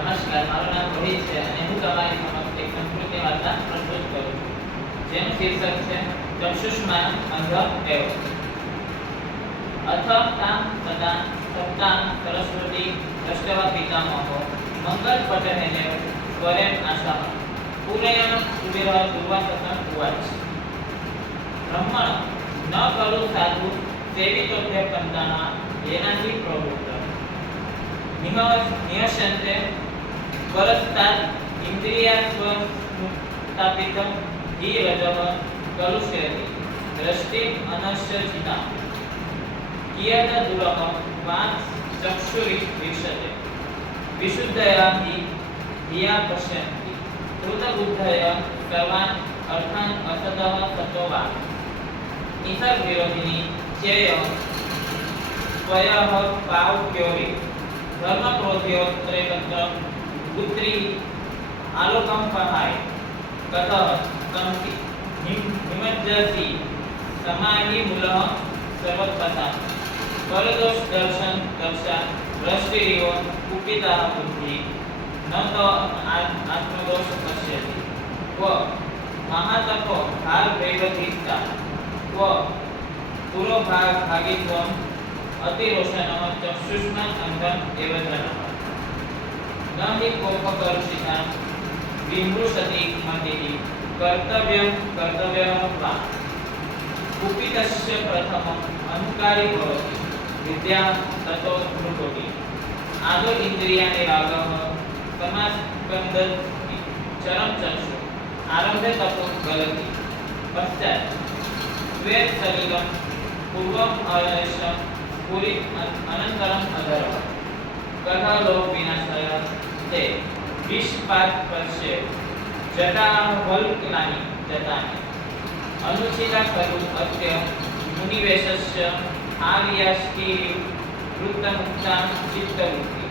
નમસ્કાર, મારું નામ રોહિત છે અને હું તમારી સમક્ષ એક સંસ્કૃત વાર્તા પ્રસ્તુત કરું છું, જેનું શીર્ષક છે ચક્ષુષ્માન અંધ એવ. અથમ સદા સપ્તાન સરસ્વતી દ્રષ્ટવા પિતામહો મંગલ પટહેને સ્વરેણ આશામ પૂરયન સુવિરહ દુર્વાસસં ઉવાચ. બ્રહ્મણ ન કરું સાધુ સેવિતોભ્ય કંતાના એનાથી પ્રવૃત્ત નિહશન્તે પરસ્તાદ ઇન્દ્રિયાસ્વસ્થાપિતમ हि रजः कलुष्यति दृष्टि अनश्यचिता कियत् दूरः वाक् चक्षुर्वीक्षते विशुद्धया हि धिया पश्यन्ति कृतबुद्धया सर्वान् अर्थान् असतः सतो वा निसर्ग विरोधिनी चेय स्वयः पावक्योरि धर्म क्रोध्यो त्रैकत्र पुत्री आलोकं पहाय कथ कंति निमज्जति समाहि मूलः सर्वपथा परदोष दर्शन दर्शा दृष्टिरिव कुपिता बुद्धि न तो आत्मदोष पश्यति व महातपो भार वैवधिकता व पुरोभाग भागित्वम अतिरोषणः चक्षुष्मान् अंधम् एव जनः न हि कोपकर्षिता विमृशति मतिः कर्तव्यः वा कुपितस्य प्रथमम् अहङ्कारी भवति विद्या ततो नृपति आदौ इन्द्रियाणि रागः समास्पन्दति चरम चक्षु आरम्भे ततो गलति पश्चात् स्वे शरीरं पूर्वम् अयशं पुरी अनन्तरम् अधरः कथा लोक विनाशाय ते विष्पात् पश्ये जटावल्कलानि जटानि अनुचिता खलु अस्य मुनिवेशस्य आर्याष्टि वृत्तमुक्तां चित्तवृत्ति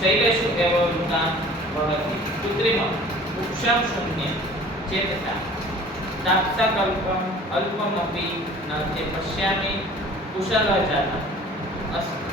शैलेषु एव वृत्तां भवति कृत्रिमम् उक्षं शून्यं चेतसा ताप्ताकल्पम् अल्पमपि न ते पश्यामि कुशलः जातः अस्ति.